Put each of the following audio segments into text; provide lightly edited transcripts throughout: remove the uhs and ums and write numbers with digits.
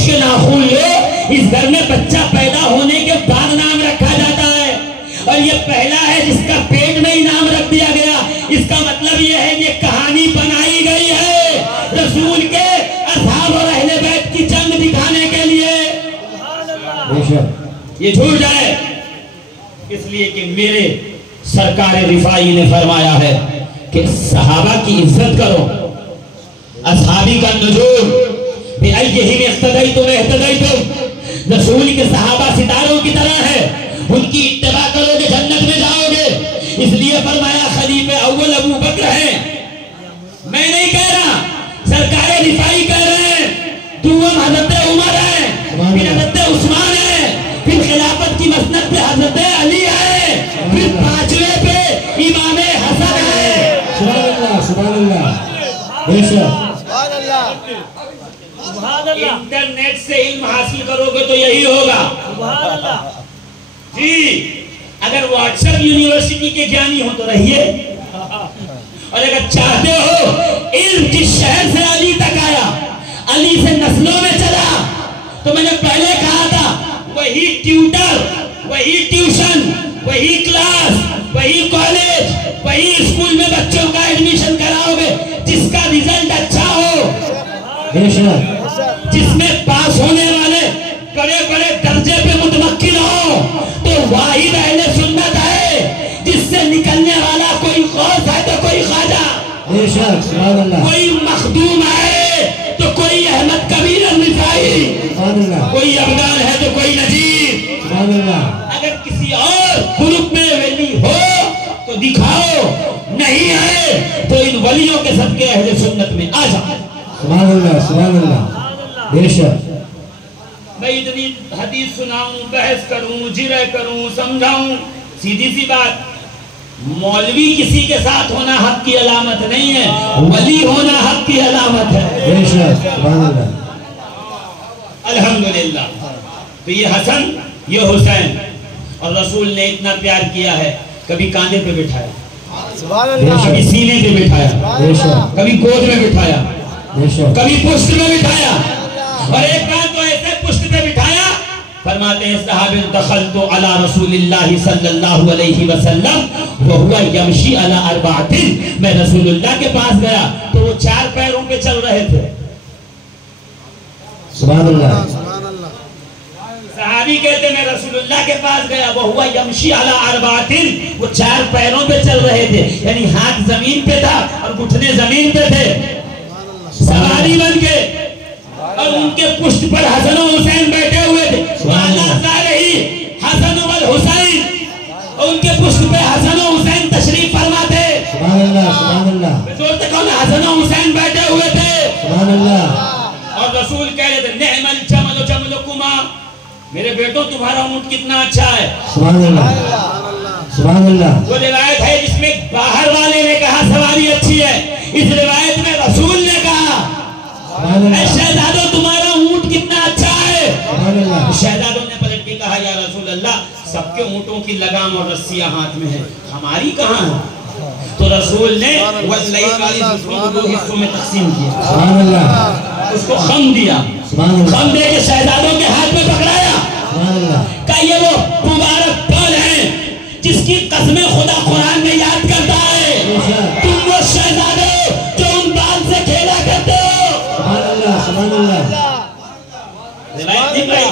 مشک ناخن لو، اس گھر میں بچہ پیدا ہونے کے بعد نام رکھا جاتا ہے، اور یہ پہلا ہے جس کا پیٹ میں ہی نام رکھ دیا گیا۔ اس کا مطلب یہ ہے کہ کہانی بنائی گئی ہے رسول کے اصحاب اور اہل بیت کی جنگ دکھانے کے لیے۔ یہ جھوٹ ہے، اس لیے کہ میرے سرکار رفاعی نے فرمایا ہے کہ صحابہ کی عزت کرو، اصحابی کا نجوم بِأَيِّهِمْ اقْتَدَيْتُمْ اهْتَدَيْتُمْ، رسول کے صحابہ ستاروں کی طرح ہے، ان کی اتباع کرو گے جنت میں جاؤ گے۔ اس لیے فرمایا خلیفہ اول ابو بکر ہے، میں نہیں کہہ رہا، سرکار رفاعی کہہ رہے ہیں، دوم حضرت عمر ہے، پھر حضرت عثمان ہے، پھر خلافت کی مسند پہ حضرت علی ہے، پھر پانچویں پہ امام حسن ہے۔ سبحان اللہ، سبحان اللہ، بے شک۔ انٹرنیٹ سے علم حاصل کرو گے تو یہی ہوگا۔ جی اگر واٹس ایپ یونیورسٹی کے گیانی ہو تو رہیے، اور اگر چاہتے ہو علم جس شہر سے علی تک آیا، علی سے نسلوں میں چلا، تو میں نے پہلے کہا تھا وہی ٹیوٹر، وہی ٹیوشن، وہی کلاس، وہی کالج، وہی اسکول میں بچوں کا ایڈمیشن کراؤ گے جس کا ریزلٹ اچھا ہو، جس میں پاس ہونے والے بڑے بڑے درجے پہ متمکن ہو، تو واحد اہل سنت ہے، جس سے نکلنے والا کوئی غوث ہے تو کوئی خواجہ، کوئی مخدوم ہے تو کوئی احمد کبیر الرفاعی، کوئی افغان ہے تو کوئی نجیب۔ اگر کسی اور گروپ میں ولی ہو تو دکھاؤ، نہیں ہے تو ان ولیوں کے صدقے اہل سنت میں آ جاؤ۔ سبحان اللہ، سبحان اللہ، بے شک۔ میں اتنی حدیث سناؤں، بحث کروں، جرح کروں، سمجھاؤں، سیدھی سی بات، مولوی کسی کے ساتھ ہونا حق کی علامت نہیں ہے، ولی ہونا حق کی علامت ہے۔ بے شک، سبحان اللہ۔ الحمدللہ۔ تو یہ حسن، یہ حسین، اور رسول نے اتنا پیار کیا ہے، کبھی کاندھے پہ بٹھایا، کبھی سینے پہ بٹھایا، کبھی گود میں بٹھایا، کبھی پشت میں بٹھایا، اور ایک بار تو ایسے پشت پہ بٹھایا، فرماتے ہیں صحابہ دخلت علی رسول اللہ صلی اللہ علیہ وسلم وہو یمشی علی اربعۃ، میں رسول اللہ کے پاس گیا تو وہ 4 پیروں پہ چل رہے تھے۔ سبحان اللہ۔ صحابی کہتے میں رسول اللہ کے پاس گیا، وہو یمشی علی اربعۃ، وہ 4 پیروں پہ چل رہے تھے، یعنی ہاتھ زمین پہ تھا اور گھٹنے زمین پہ تھے، سواری بن کے، اور ان کے پشت پر حسن و حسین بیٹھے ہوئے تھے، حسن والحسین، اور ان کے پشت پہ حسن و حسین تشریف فرماتے، سبحان اللہ، سبحان اللہ، زور تک حسن و حسین بیٹھے ہوئے تھے، سبحان اللہ۔ اور رسول کہہ رہے تھے نعم الجمل جملکما، میرے بیٹوں تمہارا اونٹ کتنا اچھا ہے۔ سبحان اللہ، سبحان اللہ۔ وہ روایت ہے جس میں باہر والے نے کہا سواری اچھی ہے، اس روایت میں رسول نے کہا اے شہزادوں تمہارا اونٹ کتنا اچھا ہے۔ شہزادوں نے پلٹ کے کہا یا رسول اللہ سب کے اونٹوں کی لگام اور رسیاں ہاتھ میں ہیں، ہماری کہاں ہے؟ تو رسول نے واللیل والی دوسروں کو 2 حصوں میں تقسیم کیا، سبحان اللہ، اس کو خم دیا، خم دے کے شہزادوں کے ہاتھ میں پکڑایا، کہ یہ وہ مبارک پل ہیں جس کی قسمیں خدا قرآن میں یاد کرتا ہے، تم وہ شہزادوں جو ان بال سے کھیلا کرتے ہو۔ سبحان اللہ، سبحان اللہ، روایت نہیں پڑی،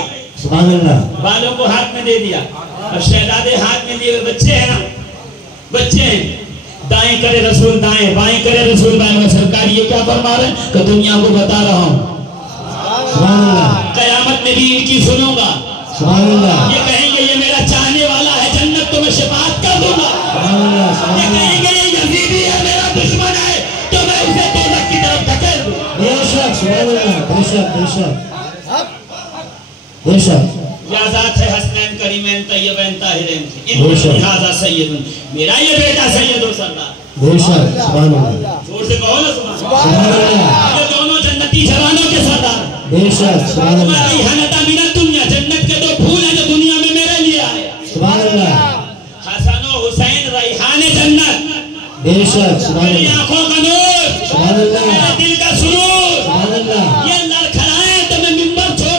سبحان اللہ۔ بالوں کو ہاتھ میں دے دیا، اور شہزادے ہاتھ میں دیے، بچے ہیں نا، بچے ہیں، دائیں کرے رسول دائیں، بائیں کرے رسول بائیں، میں سرکار یہ کیا فرما رہے ہیں کہ دنیا کو بتا رہا ہوں، سبحان اللہ، قیامت میں بھی ان کی سنوں گا، سبحان اللہ، یہ کہیں گے یہ میرا چاہنے والا ہے، جنت تو میں شفاعت کر دوں گا، سبحان اللہ، سبحان یہ اللہ۔ کہیں گے یہ یزیدی ہے میرا دشمن ہے تو میں اسے دوزخ کی طرف دھکیل دوں گا۔ بے شک، سبحان اللہ، بے شک، بے شک، بے شک۔ یا ذات ہے حسنین کریمین طیبین طاہرین، ان لہذا سید، میرا یہ بیٹا سید و سردار، بے شک، سبحان اللہ، زور سے کہو نا سبحان اللہ، یہ دونوں جنتی جوانوں کے سردار، بے شک، سبحان اللہ، ریحانۃ من الدنیا، جنت کے 2 پھول ہیں جو دنیا میں میرے لیے آئے، سبحان اللہ، حسن و حسین ریحان جنت، بے شک، سبحان میری اللہ، آنکھوں کا نور، سبحان اللہ، میرے دل کا سرور، سبحان اللہ، یہ لڑکھڑائیں تو میں منبر چھوڑ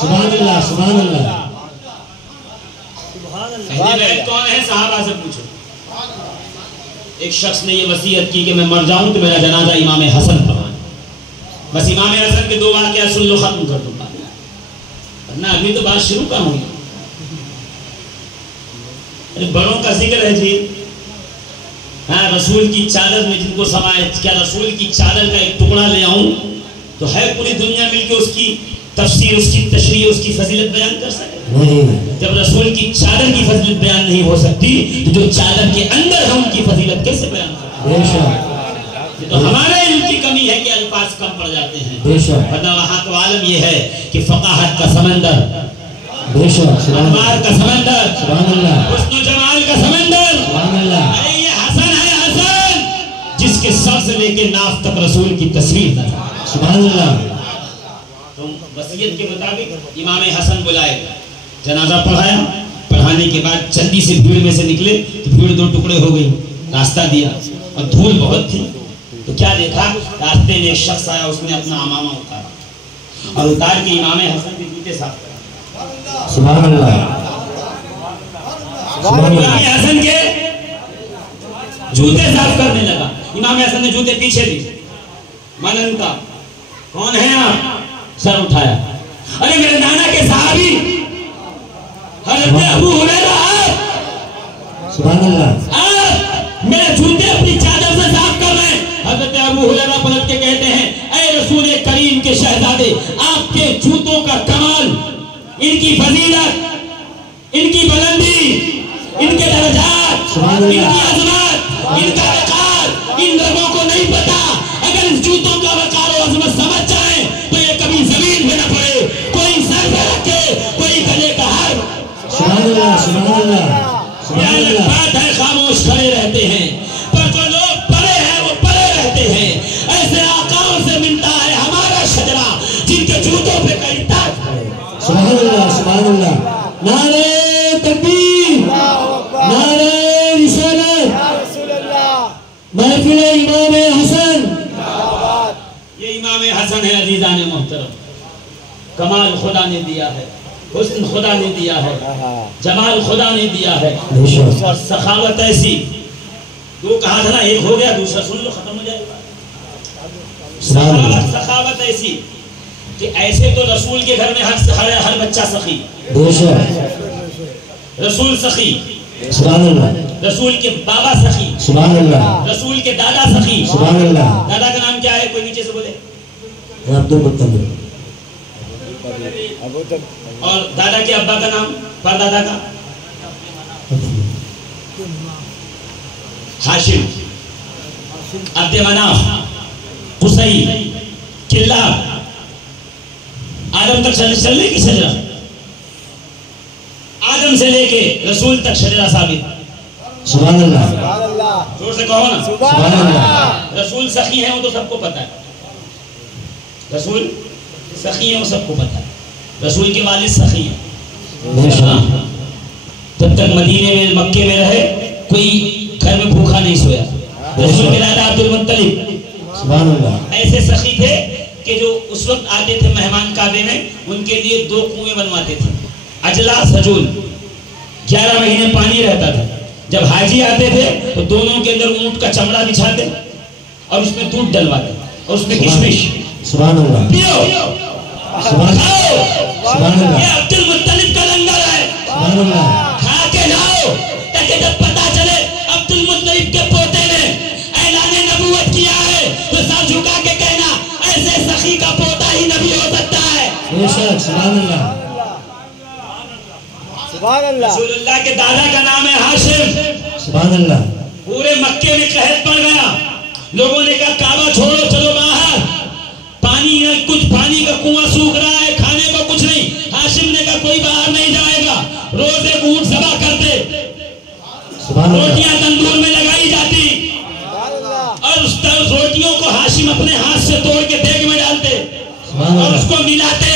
سبحان اللہ سبحان اللہ. اہل بیت کون ہے؟ صحابہ سے پوچھو. ایک شخص نے یہ وصیت کی کہ میں مر جاؤں تو میرا جنازہ امام حسن پڑھائیں. بس امام حسن کے 2 واقعات سن لو ختم کر دوں گا، ورنہ ابھی تو بات شروع کا ہوئی. بڑوں کا ذکر ہے جی. ہاں، رسول کی چادر میں جن کو سمائے، کیا رسول کی چادر کا ایک ٹکڑا لے آؤں تو ہے پوری دنیا مل کے اس کی تفسیر، اس کی تشریح، اس کی فضیلت بیان کر سکے؟ جب رسول کی چادر کی فضیلت بیان نہیں ہو سکتی تو جو چادر کے اندر ہے ان کی فضیلت کیسے بیان کریں؟ تو ہمارے علم کی کمی ہے کہ الفاظ کم پڑ جاتے ہیں. ورنہ وہاں تو عالم یہ ہے کہ فقاہت کا سمندر، انوار کا سمندر، حسن و جمال کا سمندر. ارے یہ حسن ہے، حسن جس کے سر سے لے کے ناف تک رسول کی تصویر نہ تھا. سبحان اللہ. تو وصیت کے مطابق امام حسن بلائے، جنازہ پڑھایا. پڑھانے کے بعد جلدی سے بھیڑ میں سے نکلے تو بھیڑ 2 ٹکڑے ہو گئی. راستہ دیا اور دھول بہت تھی تو کیا دیکھا؟ راستے میں ایک شخص آیا، اس نے اپنا عمامہ اتارا اور اتار کے امام حسن کے جوتے صاف کرا. سبحان اللہ. امام حسن کے جوتے صاف کرنے لگا. امام حسن نے جوتے پیچھے دیے. منن کا کون ہے آپ؟ سر اٹھایا. ارے میرے نانا کے صحابی حضرت ابو ہریرہ، سبحان اللہ. آپ میرے جوتے اپنی چادر سے صاف کر رہے ہیں. حضرت ابو ہریرہ پلٹ کے کہتے ہیں اے رسول کریم کے شہزادے، آپ کے جوتوں کا کمال، ان کی فضیلت، ان کی بلندی، ان کے درجات، ان کی عظمت، ان کا وقار ان لوگوں کو نہیں پتا. اگر اس جوتوں کا وقار و عظمت سمجھ جائیں تو یہ کبھی زمین پہ نہ پڑے. کوئی سر پہ رکھے، کوئی گلے کا ہار. سبحان اللہ سبحان اللہ. یہ الگ بات ہے، خاموش کھڑے رہتے ہیں، پر جو لوگ پڑے ہیں وہ پڑے رہتے ہیں. ایسے آقاؤں سے ملتا ہے ہمارا شجرہ جن کے جوتوں پہ کئی تاج پڑے. سبحان اللہ سبحان اللہ. نعرہ تکبیر، نعرہ رسالت، محفل امام حسن. یہ امام حسن ہے عزیزان محترم. کمال خدا نے دیا ہے، حسن خدا نے دیا ہے، جمال خدا نے دیا ہے، اور سخاوت ایسی. 2 کہا تھا نا، ایک ہو گیا، دوسرا سن لو ختم ہو جائے گا. سخاوت ایسی کہ ایسے تو رسول کے گھر میں ہر بچہ سخی، رسول سخی، سبحان اللہ. رسول کے بابا سخی، سبحان اللہ. رسول کے دادا سخی. سبحان اللہ. دادا کا نام کیا ہے؟ کوئی نیچے سے بولے. عبد المطلب. اور دادا کے ابا کا نام؟ پردادا کا ہاشم، عبد مناف، قصی، کلاب. آدم تک چلنے کی شجرہ، آدم سے لے کے رسول تک شجرہ ثابت. سبحان اللہ. زور سے کہو نا. سبحان اللہ. رسول سخی ہیں وہ تو سب کو پتا ہے. رسول سخی ہیں وہ سب کو پتا ہے. رسول کے والد سخی ہیں. جب تک مدینے میں مکے میں رہے کوئی گھر میں بھوکا نہیں سویا. رسول کے دادا عبد المطلب سبحان اللہ ایسے سخی تھے کہ جو اس وقت آتے تھے مہمان کعبے میں، ان کے لیے 2 کنویں بنواتے تھے. اجلا سجول، 11 مہینے پانی رہتا تھا. جب حاجی آتے تھے تو دونوں کے اندر اونٹ کا چمڑا بچھاتے اور اس میں دودھ ڈلواتے اور اس میں کشمش. سبحان اللہ. پیو، سبحان اللہ. یہ عبد المطلب کا لنگر ہے. سبحان اللہ. کھا کے لاؤ تاکہ جب پتا چلے عبد المطلب کے پوتے نے اعلان نبوت کیا ہے تو سر جھکا کے کہنا ایسے سخی کا پوتا ہی نبی ہو سکتا ہے. سبحان اللہ. رسول اللہ کے دادا کا نام ہے ہاشم. سبحان اللہ. پورے مکے میں قحط پڑ گیا. لوگوں نے کہا کعبہ چھوڑو، چلو باہر. پانی میں کچھ، پانی کا کنواں سوکھ رہا ہے، کھانے کو کچھ نہیں. ہاشم نے کہا کوئی باہر نہیں جائے گا. روز ایک اونٹ ذبح کرتے، روٹیاں تندور میں لگائی جاتی اور اس روٹیوں کو ہاشم اپنے ہاتھ سے توڑ کے دیگ میں ڈالتے اور اس کو ملاتے.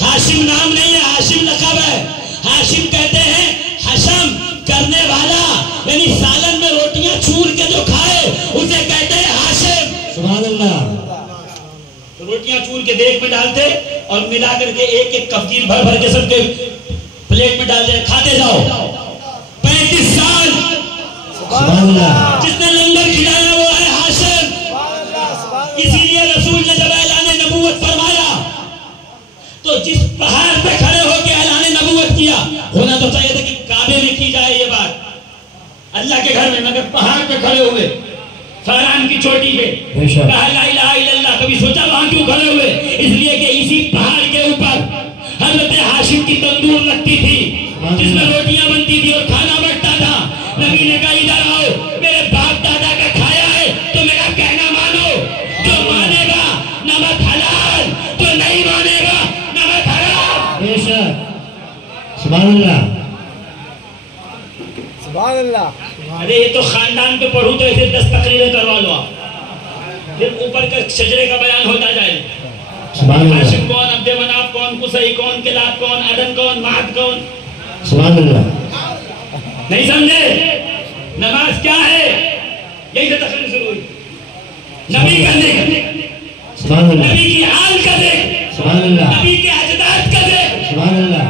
ہاشم نام نہیں ہے، ہاشم لقب ہے. ہاشم کہتے ہیں حشم کرنے والا، یعنی سالن میں روٹیاں چور کے جو کھائے اسے کہتے ہیں ہاشم. سبحان اللہ. روٹیاں چور کے دیگ میں ڈالتے اور ملا کر کے ایک ایک کفگیر بھر بھر کے سب کے پلیٹ میں ڈال دے، کھاتے جاؤ۔ 35 سال جس نے لنگر کھلایا وہ ہے ہاشم۔ اسی لیے رسول نے جب اعلان نبوت فرمایا تو جس پہاڑ پہ کھڑے ہو کے اعلان نبوت کیا، ہونا تو چاہیے تھا کہ کعبے میں کی جائے یہ بات، اللہ کے گھر میں، مگر پہاڑ پہ کھڑے ہوئے، فاران کی چوٹی پہ کہا لا الہ الا اللہ۔ کبھی سوچا وہاں کیوں کھڑے ہوئے؟ اس لیے کہ اسی پہاڑ کے اوپر حضرت ہاشم کی تندور لگتی تھی جس میں روٹیاں بنتی تھی اور کھانا بٹتا تھا۔ نبی نے کہا ادھر آؤ، میرے باپ دادا کا کھایا ہے تو میرا کہنا مانو، جو مانے گا نمک حلال، جو نہیں مانے گا نمک حرام۔ بے شک، سبحان اللہ سبحان اللہ۔ ارے یہ تو خاندان پہ پڑھوں تو اسے 10 تقریریں کروا لو آپ، پھر اوپر کا شجرے کا بیان ہوتا جائے۔ ہاشم کون، عبد مناف کون، قصی کون، کلاب کون، عدن کون، معد کون، سبحان اللہ۔ نہیں سمجھے؟ نماز کیا ہے؟ یہی سے تقریر شروع ہوئی۔ نبی کا دیکھ، سبحان اللہ، نبی کی حال کا دیکھ، سبحان اللہ، نبی کے اجداد کا دیکھ۔ سبحان اللہ۔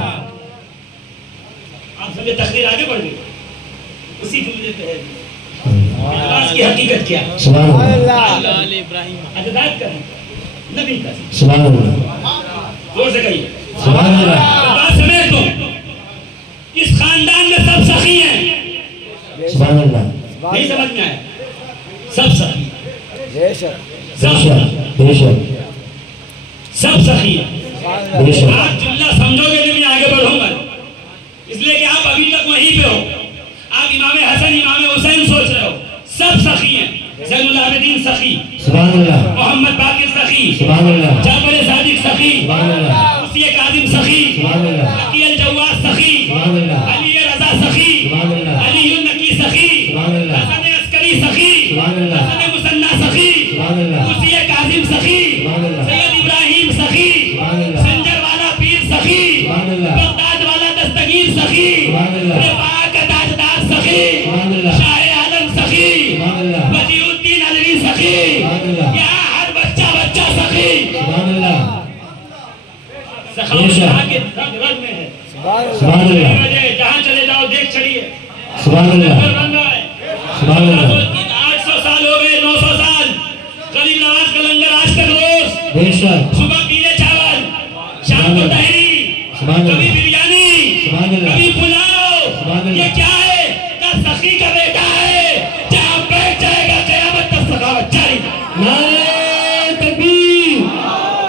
آپ سمجھے تقریر آگے بڑھ گئی، اسی جملے پہ ہے نماز کی حقیقت کیا؟ سبحان اللہ، اجداد کا ہے، نبی کا ہے۔ سبحان اللہ، زور سے کہیے سبحان اللہ، بات سمیت دو۔ اس خاندان میں سب سخی ہیں، سبحان اللہ، نہیں سمجھ میں آیا؟ سب سخی، بے شک، بے شک، سب سخی ہیں۔ بے شک، آپ جملہ سمجھو گے کہ میں آگے بڑھوں گا، اس لیے کہ آپ ابھی تک وہیں پہ ہو۔ آپ امام حسن امام حسین سوچ رہے ہو، سب سخی ہیں۔ زین العابدین سخی، سبحان اللہ، محمد باقر سخی، سبحان اللہ، جعفر صادق سخی، سبحان اللہ، موسی کاظم سخی، سبحان اللہ، عقیل الجواد سخی، سبحان اللہ، علی رضا سخی، سبحان اللہ، علی النقی سخی، سبحان اللہ، حسن عسکری سخی، سبحان اللہ، حسن مثنی سخی، سبحان اللہ، موسی کاظم سخی، سبحان اللہ، سید ابراہیم سخی، سبحان اللہ، سنجر والا پیر سخی، سبحان اللہ، بغداد والا دستگیر سخی، سبحان اللہ، رفاع کا تاجدار سخی، سبحان اللہ، شاہ عالم سخی، سبحان اللہ، وجیہ الدین علوی سخی، سبحان اللہ، یہاں ہر بچہ سخی۔ سبحان اللہ، سخاوت یہاں کے رگ رگ میں ہے، سبحان اللہ، جہاں چلے جاؤ دیکھ چڑیے، سبحان اللہ، بن رہا ہے۔ سبحان اللہ، 800 سال ہو گئے، 900 سال، غریب نواز کا لنگر آج تک روز، بے شک، صبح پیلے چاول، شام کو تحری، سبحان اللہ، کبھی بریانی، سبحان اللہ، کبھی پلاؤ۔ سبحان اللہ، یہ کیا ہے؟ کہ سخی کا بیٹا ہے، جہاں بیٹھ جائے گا قیامت تک سخاوت جاری۔ نعرہ تکبیر،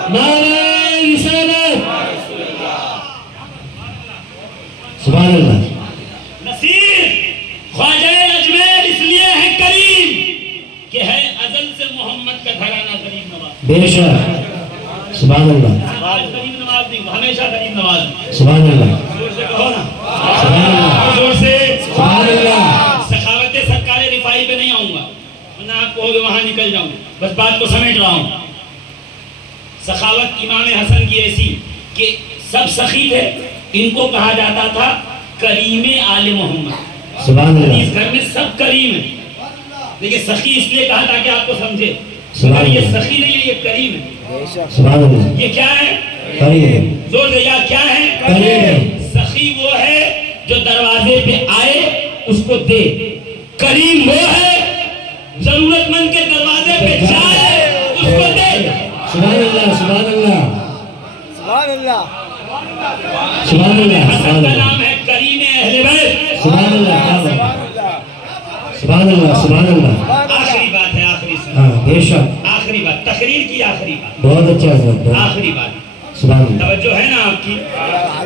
نعرہ رسالت، سبحان اللہ، نصیر خواجہ اجمیر اس لیے ہے کریم کہ ہے ازل سے محمد کا گھرانہ غریب نواز۔ بے شک، سبحان اللہ، آج غریب نواز نہیں، ہمیشہ غریب نواز ہے۔ سبحان اللہ، زور سے کہو نا، سبحان اللہ، زور سے۔ سبحان اللہ، سخاوت سرکار رفاعی پہ نہیں آؤں گا ورنہ آپ کہو گے وہاں نکل جاؤں، بس بات کو سمیٹ رہا ہوں۔ سخاوت امام حسن کی ایسی کہ سب سخی تھے، ان کو کہا جاتا تھا کریم آل محمد۔ سبحان اللہ، اس گھر میں سب کریم ہیں، لیکن سخی اس لیے کہا تاکہ آپ کو سمجھے، سبحان مگر یہ اللہ، سخی نہیں ہے، یہ کریم ہے۔ سبحان اللہ، یہ کیا ہے؟ کریم، زور سے یا کیا ہے؟ کریم، سخی وہ ہے جو دروازے پہ آئے اس کو دے، کریم وہ ہے ضرورت مند کے دروازے پہ جائے اس کو دے۔ سبحان اللہ، سبحان اللہ، سبحان اللہ، سبحان اللہ، حسن سبحان کا اللہ، نام ہے کریم اہل بیت۔ سبحان اللہ، سبحان اللہ، سبحان اللہ، آخری بات ہے، آخری سے ہاں، بے شک، آخری بات، تقریر کی آخری بات، بہت اچھا حضرت، بہت، آخری بات، سبحان اللہ، توجہ ہے نا آپ کی؟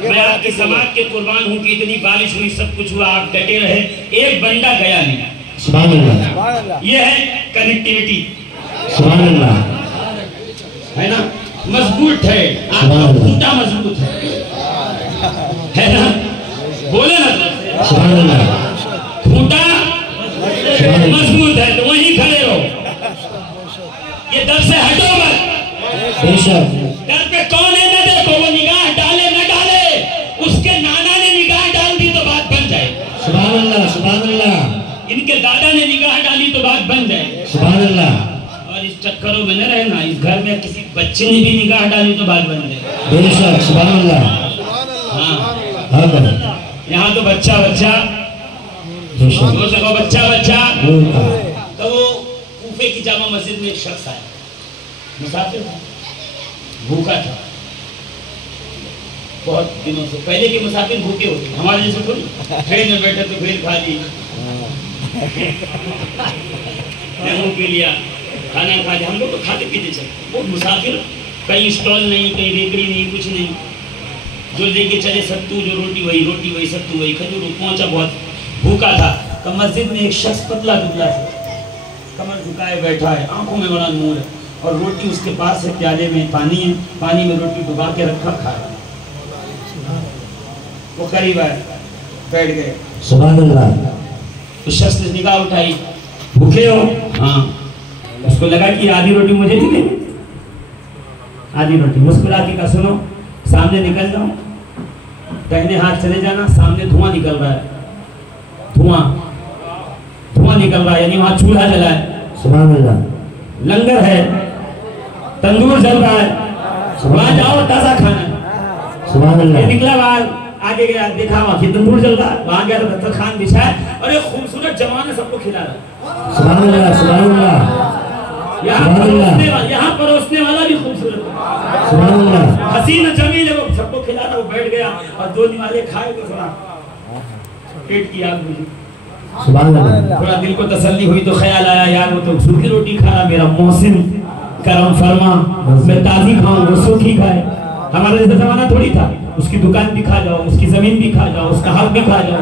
میں آپ کی سماعت کے قربان ہوں کہ اتنی بارش ہوئی، سب کچھ ہوا، آپ ڈٹے رہے، ایک بندہ گیا نہیں۔ سبحان اللہ، سبحان اللہ، یہ ہے کنیکٹیوٹی، سبحان اللہ، ہے نا؟ مضبوط ہے، آپ سبحان کا اللہ، پھوٹا مضبوط ہے نا؟ بولے نا، سبحان اللہ، پھوٹا سبحان اللہ، مضبوط ہے تو وہیں کھڑے رہو، یہ در سے ہٹو مت۔ بے شک، در پہ کون ہے نہ دیکھو، وہ نگاہ ڈالے نہ ڈالے، اس کے نانا نے نگاہ ڈال دی تو بات بن جائے، سبحان اللہ، سبحان اللہ، ان کے دادا نے نگاہ ڈالی تو بات بن جائے۔ سبحان اللہ، اور اس چکروں میں نہ رہنا، اس گھر میں کسی بچے نے بھی نگاہ ڈالی تو بات بن گئی. بے شک سبحان اللہ. ہاں یہاں تو بچہ بے شک دو جگہ بچہ بولتا تو وہ کوفے کی جامع مسجد میں ایک شخص آیا, مسافر تھا, بھوکا تھا بہت دنوں سے. پہلے کے مسافر بھوکے ہوتے ہیں, ہمارے جیسے تھوڑی ٹرین میں بیٹھے تو بھیل کھا لی, لیمو پی لیا, کھانا کھا لیا. ہم لوگ تو کھاتے پیتے چلے. وہ مسافر کہیں اسٹال نہیں, کہیں بیکری نہیں, کچھ نہیں, جو لے کے چلے ستو, جو روٹی وہی ستو وہی کھجور. پہنچا بہت بھوکا تھا تو مسجد میں ایک شخص پتلا دبلا ہے, کمر جھکائے بیٹھا ہے, آنکھوں میں بڑا نور ہے, اور روٹی اس کے پاس ہے, پیالے میں پانی ہے, پانی میں روٹی ڈبا کے رکھا, کھا رہا ہے. وہ قریب آئے, بیٹھ گئے. سبحان اللہ. اس شخص نے نگاہ اٹھائی, بھوکے ہو؟ ہاں. اس کو لگا کہ آدھی روٹی مجھے دی, آدھی روٹی. مسکرا کے کہا سنو, سامنے نکل جاؤ, دہنے ہاتھ چلے جانا, سامنے دھواں نکل رہا ہے, دھواں نکل رہا ہے, یعنی وہاں چولہا جلا ہے, سبحان اللہ. لنگر ہے, تندور جل رہا ہے, وہاں جاؤ, تازہ کھانا ہے. سبحان یہ اللہ. نکلا باہر, آگے گیا, دیکھا وہاں کی تندور جل رہا ہے, وہاں گیا تو دسترخوان بچھایا, اور ایک خوبصورت جوان سب کو کھلا رہا ہے. سبحان اللہ. سبحان اللہ. یہاں پروسنے والا بھی خوبصورت ہے, سبحان اللہ. حسین جمیل ہے, وہ سب کو کھلا رہا. وہ بیٹھ گیا اور دو نوالے کھائے تو تھوڑا پیٹ کی آگ بجھی, سبحان اللہ. تھوڑا دل کو تسلی ہوئی تو خیال آیا یار وہ تو سوکھی روٹی کھا رہا, میرا محسن کرم فرما, میں تازی کھاؤں, وہ سوکھی کھائے. ہمارا جیسا زمانہ تھوڑی تھا, اس کی دکان بھی کھا جاؤ, اس کی زمین بھی کھا جاؤ, اس کا حق بھی کھا جاؤ.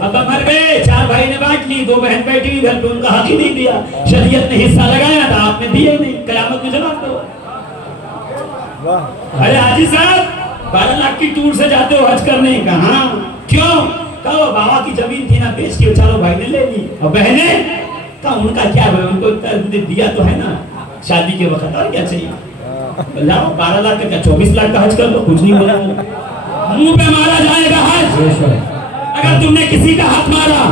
ابا مر گئے, 4 بھائی نے بانٹ لی, 2 بہن بیٹھی ہوئی گھر پہ, ان کا حق ہی نہیں دیا. شریعت نے حصہ لگایا تھا, آپ نے دیے نہیں, قیامت میں جواب دو. ارے حاجی صاحب 12 لاکھ کی ٹور سے جاتے ہو حج کرنے, کہاں کیوں؟ کہا وہ بابا کی زمین تھی نا, بیچ کے 4 بھائی نے لے لی. اور بہنیں کہا ان کا کیا ہے, ان کو دیا تو ہے نا شادی کے وقت, اور کیا چاہیے. جاؤ 12 لاکھ کا کیا 24 لاکھ کا حج کر لو, کچھ نہیں بولا. منہ پہ مارا جائے گا حج اگر تم نے کسی کا حق مارا.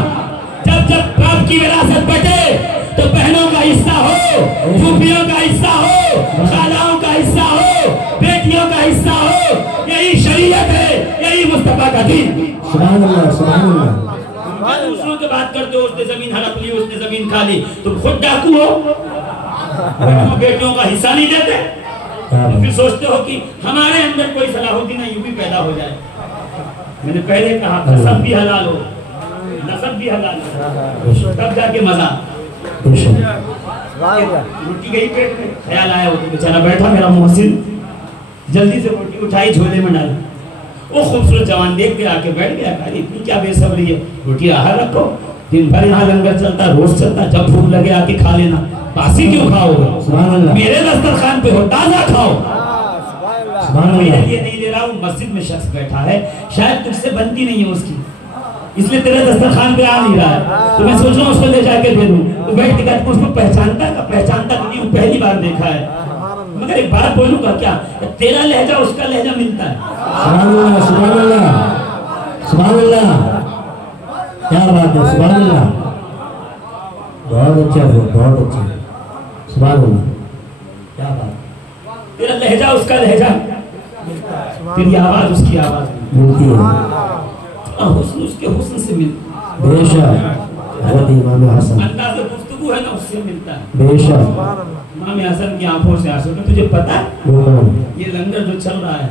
جب باپ کی وراثت بٹے تو بہنوں کا حصہ ہو, پھوپھیوں کا حصہ ہو, خالوں کا حصہ ہو, بیٹیوں کا حصہ ہو. یہی شریعت ہے, یہی مصطفیٰ کا دین. سبحان اللہ. سبحان اللہ. دوسروں کے بات کرتے ہو, اس نے زمین ہڑپ لی, اس نے زمین کھا لی, تم خود ڈاکو ہو, بیٹیوں کا حصہ نہیں دیتے. پھر سوچتے ہو کہ ہمارے اندر کوئی صلاحیت نہ یوں بھی پیدا ہو جائے. میں نے پہلے کہا نسب بھی حلال ہو, نسب بھی حلال ہو, تب جا کے مزہ. روٹی گئی پیٹ میں, خیال آیا وہ تو بیچارہ بیٹھا میرا محسن, جلدی سے روٹی اٹھائی, جھولے میں ڈالا. وہ خوبصورت جوان دیکھ کے آ کے بیٹھ گیا, کہا اتنی کیا بے صبری ہے, روٹی آہا رکھو, دن بھر یہاں لنگر چلتا, روز چلتا, جب بھوک لگے آ کے کھا لینا, باسی کیوں کھاؤ گے, میرے دسترخوان پہ ہو, تازہ کھاؤ. میرے لیے نہیں لے رہا ہوں, مسجد میں شخص بیٹھا ہے, شاید تجھ سے بنتی نہیں ہے اس کی, اس لیے تیرے دسترخوان پہ آ نہیں رہا ہے, تو میں سوچ رہا ہوں اس کو لے جا کے دے دوں. تو بیٹھ کے کہتا اس کو پہچانتا نہیں ہوں, پہلی بار دیکھا ہے. مگر ایک بات بولوں گا کیا, تیرا لہجہ اس کا لہجہ ملتا ہے. سبحان اللہ. سبحان اللہ. سبحان اللہ. کیا بات ہے, سبحان اللہ. بہت اچھا, بہت اچھا. سبحان اللہ. کیا بات, تیرا لہجہ اس کا لہجہ, تیری آواز اس کی آواز ملتی ہے, حسن اس کے حسن سے ملتا ہے. بے شک. حضرت امام حسن, انداز گفتگو ہے نا, اس سے ملتا ہے. بے شک. امام حسن کی آنکھوں سے آنسو. تجھے پتا ہے یہ لنگر جو چل رہا ہے,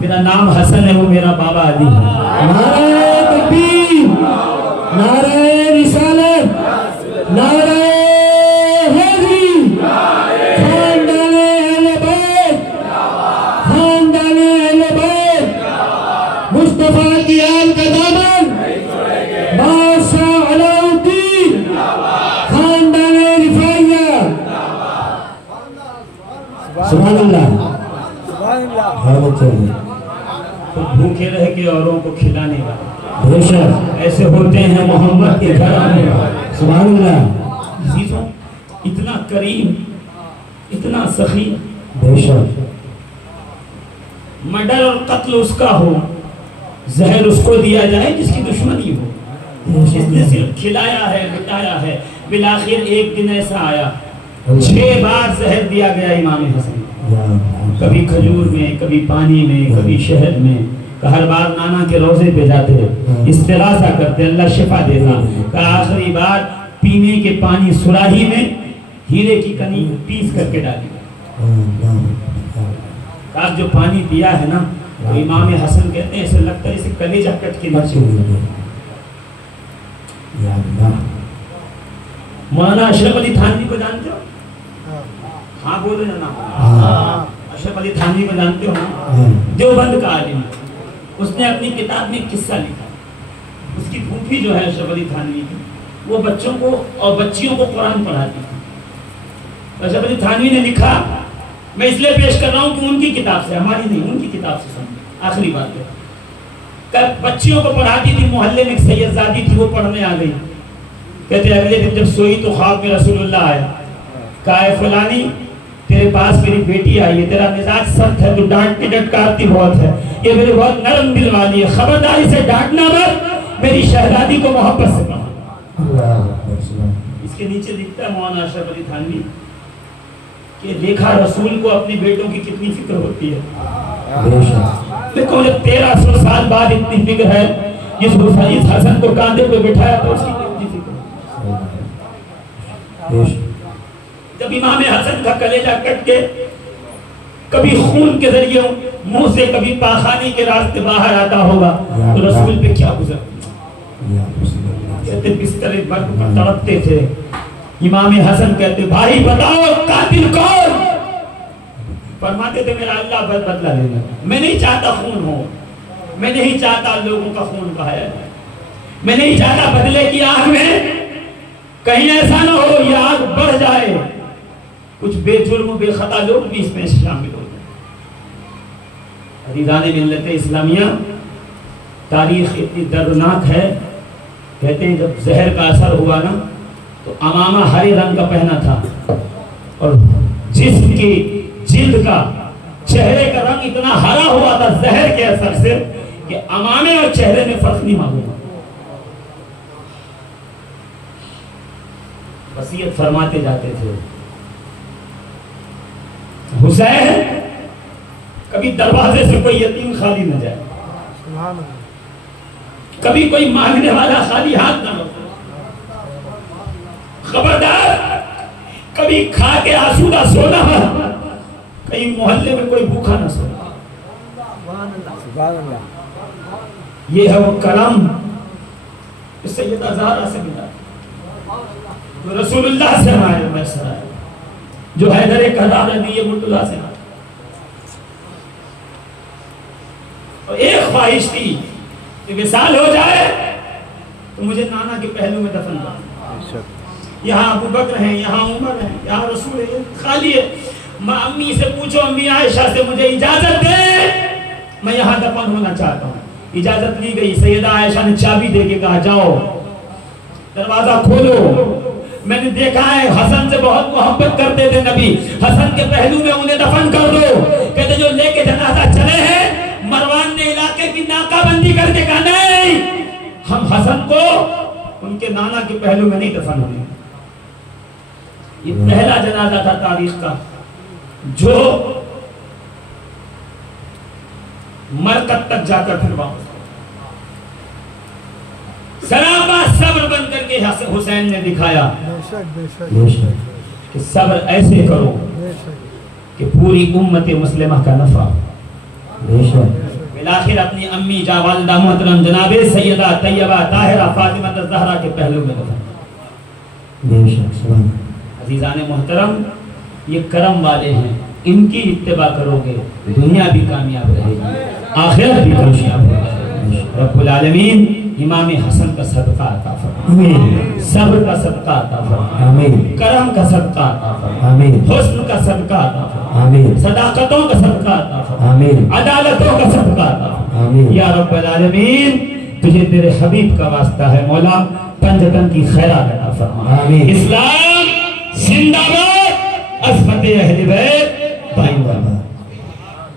میرا نام حسن ہے, وہ میرا بابا علی ہے. نعرہ تکبیر, نعرہ رسالت, نعرہ حیدری, خاندان اہل بیت, خاندان اہل بیت, مصطفیٰ کی آل کا دامن, بادشاہ علاء الدین, خاندان رفاعیہ. سبحان اللہ. بہت اچھا ہے. بھوکے رہ کے اوروں کو کھلانے والے, بے شک. ایسے ہوتے ہیں محمد کے گھر آنے والے. سبحان اللہ. عزیزوں, اتنا کریم, اتنا سخی, بے شک. مرڈر اور قتل اس کا ہو, زہر اس کو دیا جائے جس کی دشمنی ہو. اس نے صرف کھلایا ہے, بٹایا ہے. بالآخر ایک دن ایسا آیا 6 بار زہر دیا گیا امام حسن، کبھی کھجور میں، کبھی پانی میں، کبھی شہد میں، ہر بار نانا کے روزے پہ جاتے استغاثہ کرتے اللہ شفا دیتا، کہ آخری بار پینے کے پانی سراہی میں ہیرے کی کنی پیس کر کے ڈالی، آپ جو پانی پیا ہے نا تو امام حسن کہتے ہیں ایسے لگتا ہے اسے کلیجہ کٹ کے مر چکے۔ مولانا اشرف علی تھانوی کو جانتے ہو؟ ہاں بولو نا، اشرف علی تھانوی کو جانتے ہو؟ دیوبند کا عالم، اس نے اپنی کتاب میں قصہ لکھا، اس کی پھوپھی جو ہے اشرف علی تھانوی کی، وہ بچوں کو اور بچیوں کو قرآن پڑھاتی تھی۔ اشرف علی تھانوی نے لکھا، میں اس لیے پیش کر رہا ہوں کہ ان کی کتاب سے، ہماری نہیں، ان کی کتاب سے سمجھیں، آخری بات ہے کہ بچیوں کو پڑھاتی تھی، محلے میں ایک سید زادی تھی، وہ پڑھنے آ گئی، کہتے اگلے دن جب سوئی تو خواب میں رسول اللہ آیا، کہا اے فلانی تیرے پاس میری بیٹی آئی ہے، تیرا مزاج سخت ہے، تو ڈانٹتی ڈٹکارتی بہت ہے، یہ میرے بہت نرم دل والی ہے، خبرداری سے ڈانٹنا مت، میری شہزادی کو محبت سے پڑھا۔ اس کے نیچے لکھتا ہے مولانا اشرف علی تھانوی کہ دیکھا رسول کو اپنی بیٹوں کی کتنی فکر ہوتی ہے، دیکھو جب 1300 سال بعد اتنی فکر ہے، جس حسن کو کاندھے پہ بٹھایا تو اس کی کتنی فکر ہے۔ جب امام حسن کا کلیجہ کٹ کے کبھی خون کے ذریعے منہ سے کبھی پاخانے کے راستے باہر آتا ہوگا تو رسول پہ کیا گزرتی، کہتے بستر برق پر تڑپتے تھے، امام حسن کہتے بھائی بتاؤ قاتل کون، فرماتے تھے میرا اللہ بدلہ لینا، میں نہیں چاہتا خون ہو، میں نہیں چاہتا لوگوں کا خون بہایا جائے، میں نہیں چاہتا بدلے کی آگ میں کہیں ایسا نہ ہو یہ آگ بڑھ جائے، کچھ بے جرم و بے خطا لوگ بھی اس میں شامل ہو جائیں۔ عزیزان ملت اسلامیہ، تاریخ اتنی دردناک ہے، کہتے ہیں جب زہر کا اثر ہوا نا تو امامہ ہرے رنگ کا پہنا تھا اور جسم کی جلد کا چہرے کا رنگ اتنا ہرا ہوا تھا زہر کے اثر سے کہ امامے اور چہرے میں فرق نہیں معلوم۔ وصیت فرماتے جاتے تھے حسین کبھی دروازے سے کوئی یتیم خالی نہ جائے، کبھی کوئی مانگنے والا خالی ہاتھ نہ رکھو، خبردار کبھی کھا کے آسودہ سونا، کہیں محلے میں کوئی بھوکا نہ سونا۔ یہ ہے وہ کرم اس سیدہ زہرا سے ملا، جو رسول اللہ سے ہمارے میسر آئے، جو حیدر کرار رضی اللہ سے آئے، اور ایک خواہش تھی کہ وصال ہو جائے تو مجھے نانا کے پہلو میں دفن کر، یہاں ابو بکر ہیں، یہاں عمر ہیں، یہاں رسول ہے، خالی ہے، امی سے پوچھو، امی عائشہ سے مجھے اجازت دے، میں یہاں دفن ہونا چاہتا ہوں۔ اجازت لی گئی، سیدہ عائشہ نے چابی دے کے کہا جاؤ دروازہ کھولو، میں نے دیکھا ہے حسن سے بہت محبت کرتے تھے نبی، حسن کے پہلو میں انہیں دفن کر دو۔ کہتے جو لے کے جنازہ چلے ہیں، مروان نے علاقے کی ناکہ بندی کر کے کہا نہیں، ہم حسن کو ان کے نانا کے پہلو میں نہیں دفن ہونے۔ یہ پہلا جنازہ تھا تاریخ کا جو مرکز تک جا کر پھر واپس سراپا صبر بن کر کے حسین نے دکھایا کہ صبر ایسے کرو کہ پوری امت مسلمہ کا نفع۔ بالآخر اپنی امی جا والدہ محترم جناب سیدہ طیبہ طاہرہ فاطمہ الزہرا کے پہلو میں دفن۔ عزیزان محترم، یہ کرم والے ہیں، ان کی اتباع کرو گے دنیا بھی کامیاب رہے گی، آخرت بھی کامیاب رہے گی۔ رب العالمین امام حسن کا صدقہ عطا فرمائے، صبر کا صدقہ عطا فرمائے، کرم کا صدقہ عطا فرمائے، حسن کا صدقہ عطا فرمائے، صداقتوں کا صدقہ عطا فرمائے، عدالتوں کا صدقہ عطا فرمائے۔ یا رب العالمین، تجھے تیرے حبیب کا واسطہ ہے مولا، پنجتن کی خیرات عطا فرما۔ اسلام زندہ باد، عصمت اہل بیت